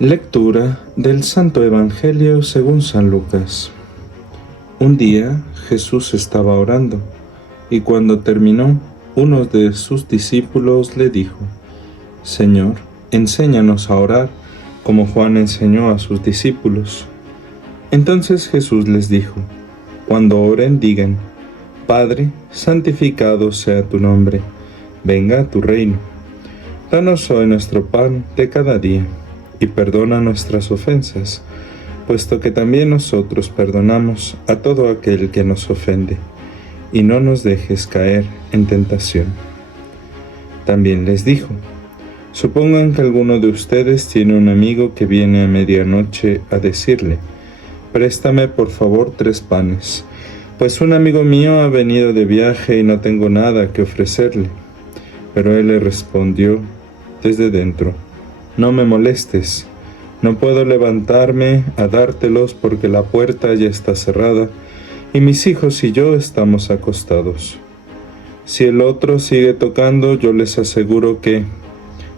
Lectura del Santo Evangelio según San Lucas. Un día Jesús estaba orando, y cuando terminó, uno de sus discípulos le dijo: Señor, enséñanos a orar, como Juan enseñó a sus discípulos. Entonces Jesús les dijo: Cuando oren, digan: Padre, santificado sea tu nombre, venga tu reino. Danos hoy nuestro pan de cada día, y perdona nuestras ofensas, puesto que también nosotros perdonamos a todo aquel que nos ofende, y no nos dejes caer en tentación. También les dijo: Supongan que alguno de ustedes tiene un amigo que viene a medianoche a decirle: Préstame por favor 3 panes, pues un amigo mío ha venido de viaje y no tengo nada que ofrecerle. Pero él le respondió desde dentro: No me molestes, no puedo levantarme a dártelos porque la puerta ya está cerrada y mis hijos y yo estamos acostados. Si el otro sigue tocando, yo les aseguro que,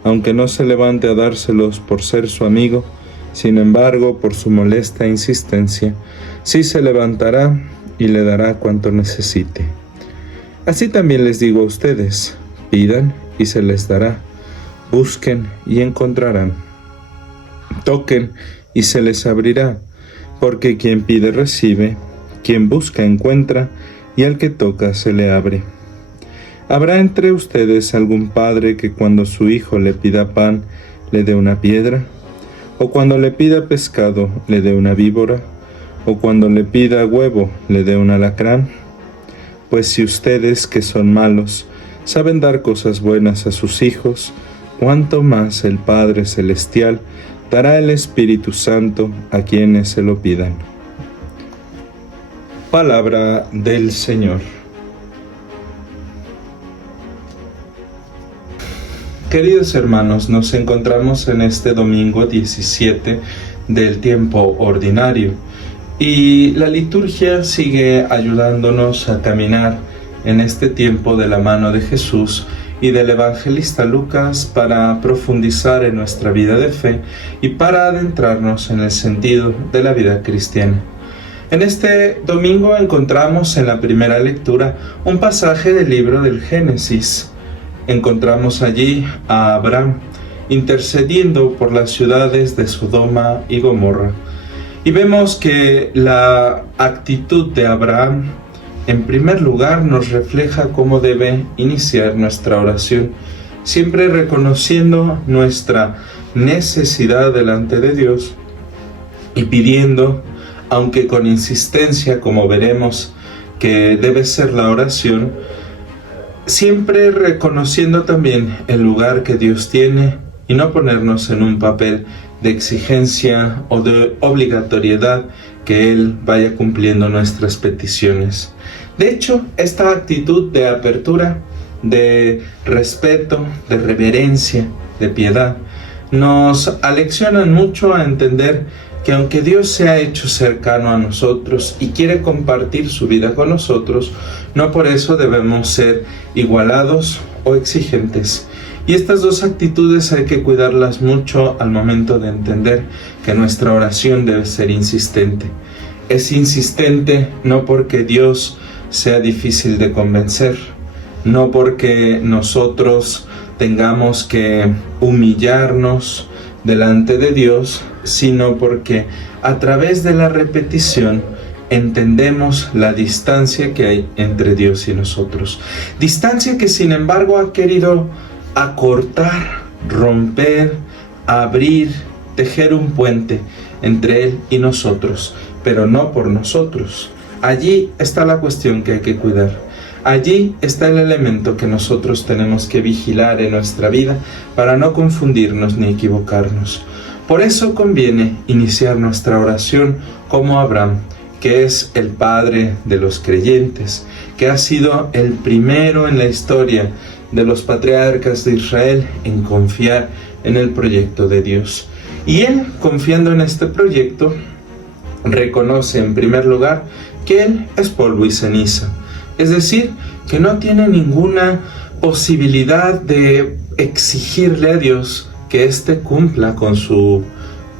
aunque no se levante a dárselos por ser su amigo, sin embargo, por su molesta insistencia, sí se levantará y le dará cuanto necesite. Así también les digo a ustedes: pidan y se les dará. Busquen y encontrarán. Toquen y se les abrirá, porque quien pide recibe, quien busca encuentra, y al que toca se le abre. ¿Habrá entre ustedes algún padre que cuando su hijo le pida pan le dé una piedra? ¿O cuando le pida pescado le dé una víbora? ¿O cuando le pida huevo le dé un alacrán? Pues si ustedes, que son malos, saben dar cosas buenas a sus hijos, cuánto más el Padre Celestial dará el Espíritu Santo a quienes se lo pidan. Palabra del Señor. Queridos hermanos, nos encontramos en este domingo 17 del tiempo ordinario y la liturgia sigue ayudándonos a caminar en este tiempo de la mano de Jesús y del evangelista Lucas para profundizar en nuestra vida de fe y para adentrarnos en el sentido de la vida cristiana. En este domingo encontramos en la primera lectura un pasaje del libro del Génesis. Encontramos allí a Abraham intercediendo por las ciudades de Sodoma y Gomorra. Y vemos que la actitud de Abraham, en primer lugar, nos refleja cómo debe iniciar nuestra oración, siempre reconociendo nuestra necesidad delante de Dios y pidiendo, aunque con insistencia, como veremos que debe ser la oración, siempre reconociendo también el lugar que Dios tiene y no ponernos en un papel de exigencia o de obligatoriedad que Él vaya cumpliendo nuestras peticiones. De hecho, esta actitud de apertura, de respeto, de reverencia, de piedad, nos aleccionan mucho a entender que aunque Dios se ha hecho cercano a nosotros y quiere compartir su vida con nosotros, no por eso debemos ser igualados o exigentes. Y estas dos actitudes hay que cuidarlas mucho al momento de entender que nuestra oración debe ser insistente. Es insistente no porque Dios sea difícil de convencer, no porque nosotros tengamos que humillarnos delante de Dios, sino porque a través de la repetición entendemos la distancia que hay entre Dios y nosotros. Distancia que sin embargo ha querido acortar, romper, abrir, tejer un puente entre Él y nosotros, pero no por nosotros. Allí está la cuestión que hay que cuidar. Allí está el elemento que nosotros tenemos que vigilar en nuestra vida para no confundirnos ni equivocarnos. Por eso conviene iniciar nuestra oración como Abraham, que es el padre de los creyentes, que ha sido el primero en la historia de los patriarcas de Israel en confiar en el proyecto de Dios. Y él, confiando en este proyecto, reconoce en primer lugar que él es polvo y ceniza, es decir, que no tiene ninguna posibilidad de exigirle a Dios que éste cumpla con su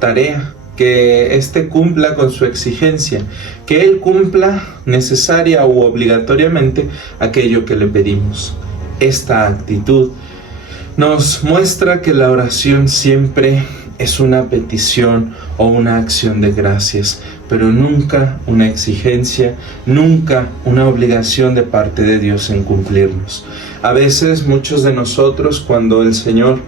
tarea, que éste cumpla con su exigencia, que Él cumpla necesaria u obligatoriamente aquello que le pedimos. Esta actitud nos muestra que la oración siempre es una petición o una acción de gracias, pero nunca una exigencia, nunca una obligación de parte de Dios en cumplirnos. A veces muchos de nosotros, cuando el Señor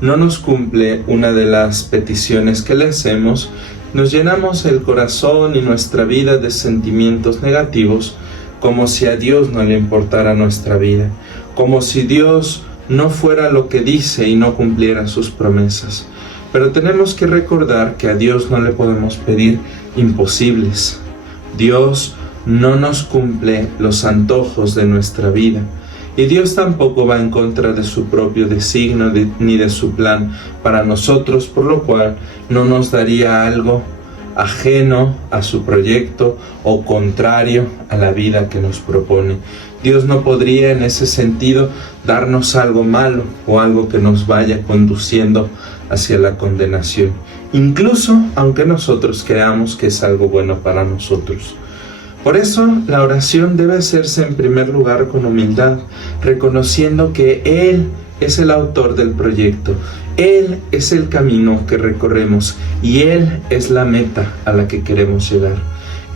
no nos cumple una de las peticiones que le hacemos, nos llenamos el corazón y nuestra vida de sentimientos negativos, como si a Dios no le importara nuestra vida, como si Dios no fuera lo que dice y no cumpliera sus promesas. Pero tenemos que recordar que a Dios no le podemos pedir imposibles. Dios no nos cumple los antojos de nuestra vida. Y Dios tampoco va en contra de su propio designio ni de su plan para nosotros, por lo cual no nos daría algo ajeno a su proyecto o contrario a la vida que nos propone. Dios no podría en ese sentido darnos algo malo o algo que nos vaya conduciendo hacia la condenación, incluso aunque nosotros creamos que es algo bueno para nosotros. Por eso la oración debe hacerse en primer lugar con humildad, reconociendo que Él es el autor del proyecto, Él es el camino que recorremos y Él es la meta a la que queremos llegar.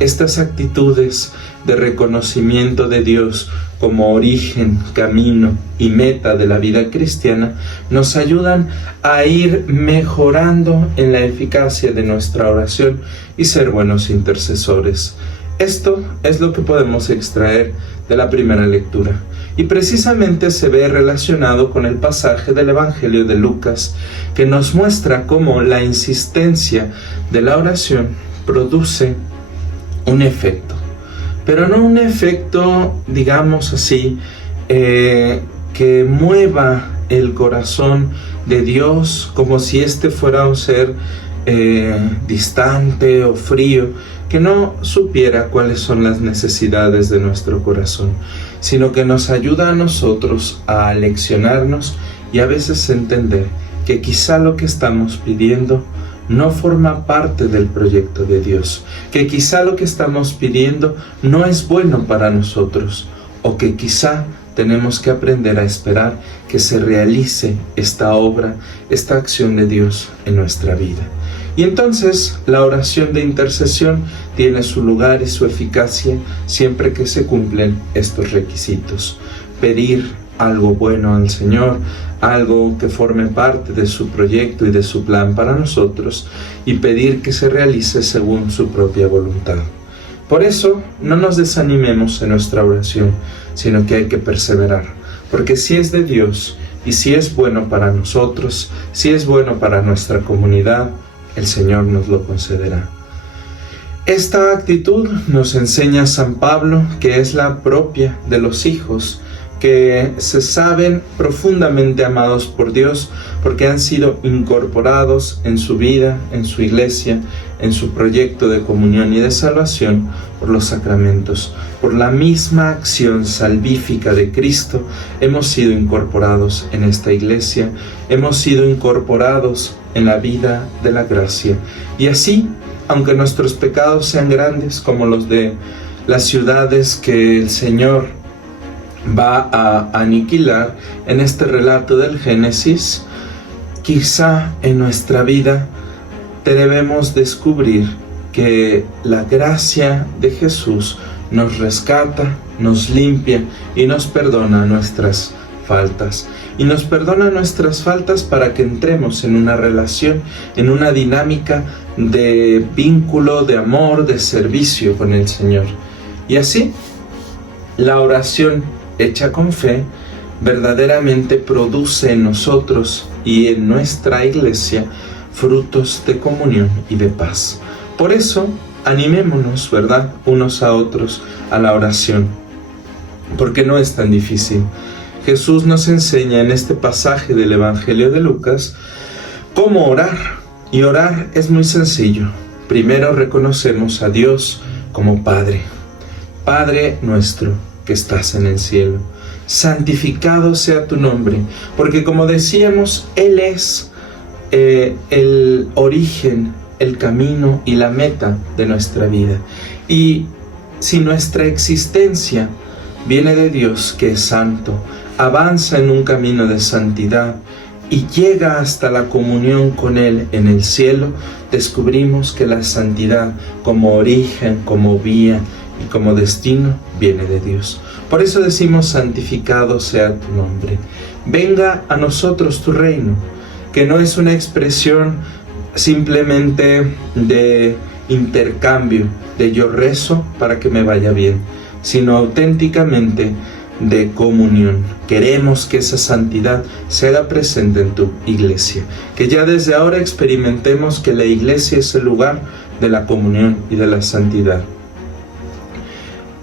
Estas actitudes de reconocimiento de Dios como origen, camino y meta de la vida cristiana nos ayudan a ir mejorando en la eficacia de nuestra oración y ser buenos intercesores. Esto es lo que podemos extraer de la primera lectura y precisamente se ve relacionado con el pasaje del Evangelio de Lucas que nos muestra cómo la insistencia de la oración produce un efecto, pero no un efecto, digamos así, que mueva el corazón de Dios como si éste fuera un ser distante o frío, que no supiera cuáles son las necesidades de nuestro corazón, sino que nos ayuda a nosotros a aleccionarnos y a veces entender que quizá lo que estamos pidiendo no forma parte del proyecto de Dios, que quizá lo que estamos pidiendo no es bueno para nosotros, o que quizá tenemos que aprender a esperar que se realice esta obra, esta acción de Dios en nuestra vida. Y entonces la oración de intercesión tiene su lugar y su eficacia siempre que se cumplen estos requisitos. Pedir algo bueno al Señor, algo que forme parte de su proyecto y de su plan para nosotros, y pedir que se realice según su propia voluntad. Por eso no nos desanimemos en nuestra oración, sino que hay que perseverar, porque si es de Dios y si es bueno para nosotros, si es bueno para nuestra comunidad, el Señor nos lo concederá. Esta actitud nos enseña San Pablo que es la propia de los hijos que se saben profundamente amados por Dios porque han sido incorporados en su vida, en su iglesia, en su proyecto de comunión y de salvación por los sacramentos. Por la misma acción salvífica de Cristo hemos sido incorporados en esta iglesia, hemos sido incorporados en la vida de la gracia. Y así, aunque nuestros pecados sean grandes como los de las ciudades que el Señor va a aniquilar en este relato del Génesis, quizá en nuestra vida debemos descubrir que la gracia de Jesús nos rescata, nos limpia y nos perdona nuestras faltas. Y nos perdona nuestras faltas para que entremos en una relación, en una dinámica de vínculo, de amor, de servicio con el Señor. Y así, la oración hecha con fe verdaderamente produce en nosotros y en nuestra iglesia frutos de comunión y de paz. Por eso, animémonos, ¿verdad?, unos a otros a la oración, porque no es tan difícil. Jesús nos enseña en este pasaje del Evangelio de Lucas cómo orar, y orar es muy sencillo. Primero reconocemos a Dios como Padre. Padre nuestro que estás en el cielo, santificado sea tu nombre, porque como decíamos, Él es el origen el camino y la meta de nuestra vida. Y si nuestra existencia viene de Dios, que es santo, avanza en un camino de santidad y llega hasta la comunión con Él en el cielo, descubrimos que la santidad como origen, como vía y como destino viene de Dios. Por eso decimos: santificado sea tu nombre. Venga a nosotros tu reino, que no es una expresión simplemente de intercambio, de yo rezo para que me vaya bien, sino auténticamente de comunión. Queremos que esa santidad se haga presente en tu iglesia, que ya desde ahora experimentemos que la iglesia es el lugar de la comunión y de la santidad.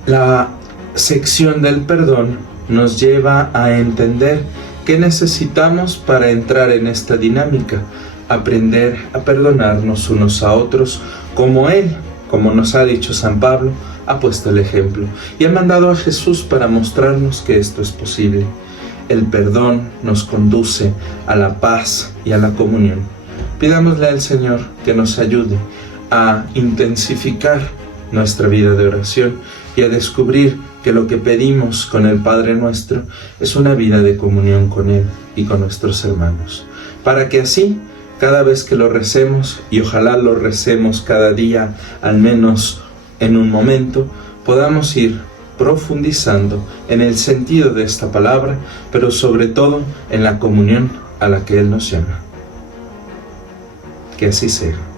La sección del perdón nos lleva a entender qué necesitamos para entrar en esta dinámica, aprender a perdonarnos unos a otros como Él, como nos ha dicho San Pablo, ha puesto el ejemplo y ha mandado a Jesús para mostrarnos que esto es posible. El perdón nos conduce a la paz y a la comunión. Pidámosle al Señor que nos ayude a intensificar nuestra vida de oración y a descubrir que lo que pedimos con el Padre Nuestro es una vida de comunión con Él y con nuestros hermanos, para que así, cada vez que lo recemos, y ojalá lo recemos cada día, al menos en un momento, podamos ir profundizando en el sentido de esta palabra, pero sobre todo en la comunión a la que Él nos llama. Que así sea.